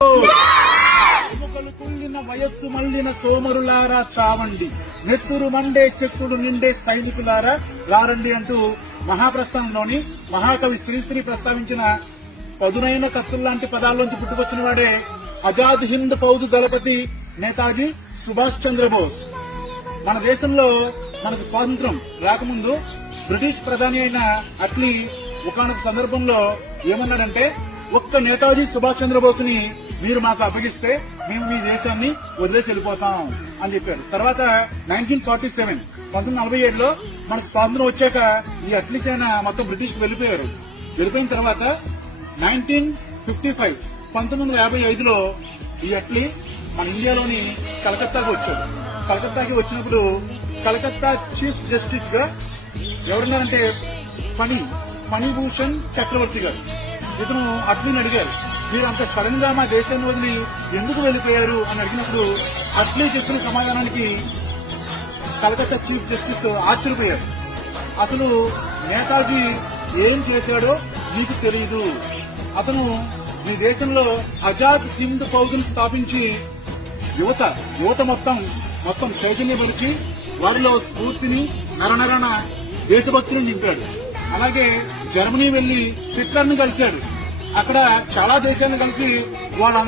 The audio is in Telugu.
ఎముకలు కుళ్ళిన వయస్సు మళ్లిన సోమరులారా చావండి, నెత్తురు మండే శక్తుడు నిండే సైనికులారా రారండి అంటూ మహాప్రస్థానంలోని మహాకవి శ్రీశ్రీ ప్రస్తావించిన పదునైన కత్తుల్లాంటి పదాల్లోంచి పుట్టుకొచ్చిన వాడే ఆజాద్ హింద్ ఫౌజ్ దళపతి నేతాజీ సుభాష్ చంద్రబోస్. మన దేశంలో మనకు స్వాతంత్రం రాకముందు బ్రిటిష్ ప్రధాని అయిన అట్లీ ఒకానొక సందర్భంలో ఏమన్నాడంటే, ఒక్క నేతాజీ సుభాష్ చంద్రబోస్ ని మీరు మాకు అప్పగిస్తే మేము మీ దేశాన్ని వదిలేసి వెళ్ళిపోతాం అని చెప్పారు. తర్వాత 1947లో మనకు స్వాతంత్రం వచ్చాక ఈ అట్లీ సేన మొత్తం బ్రిటిష్ కు వెళ్లిపోయారు. వెళ్ళిపోయిన తర్వాత 1955లో ఈ అట్లీ మన ఇండియాలోని కలకత్తాకు వచ్చాడు. కలకత్తాకి వచ్చినప్పుడు కలకత్తా చీఫ్ జస్టిస్ గా ఎవరున్నారంటే ఫణిభూషణ్ చక్రవర్తి గారు. ఇతను అట్లీని అడిగారు, మీరు అంత సడన్ గా మా దేశాన్ని వదిలి ఎందుకు వెళ్లిపోయారు అని అడిగినప్పుడు అట్లీ చెప్పిన సమాధానానికి కలకత్తా చీఫ్ జస్టిస్ ఆశ్చర్యపోయారు. అసలు నేతాజీ ఏం చేశాడో మీకు తెలియదు. అతను మీ దేశంలో ఆజాద్ హింద్ ఫౌజ్ ను స్థాపించి యువత మొత్తం చైతన్యపరిచి వారిలో స్ఫూర్తిని నరనరణ దేశభక్తిని నింపాడు. అలాగే జర్మనీ వెళ్లి హిట్లర్ ను కలిశాడు. అక్కడ చాలా దేశాలను కలిసి వాళ్ళ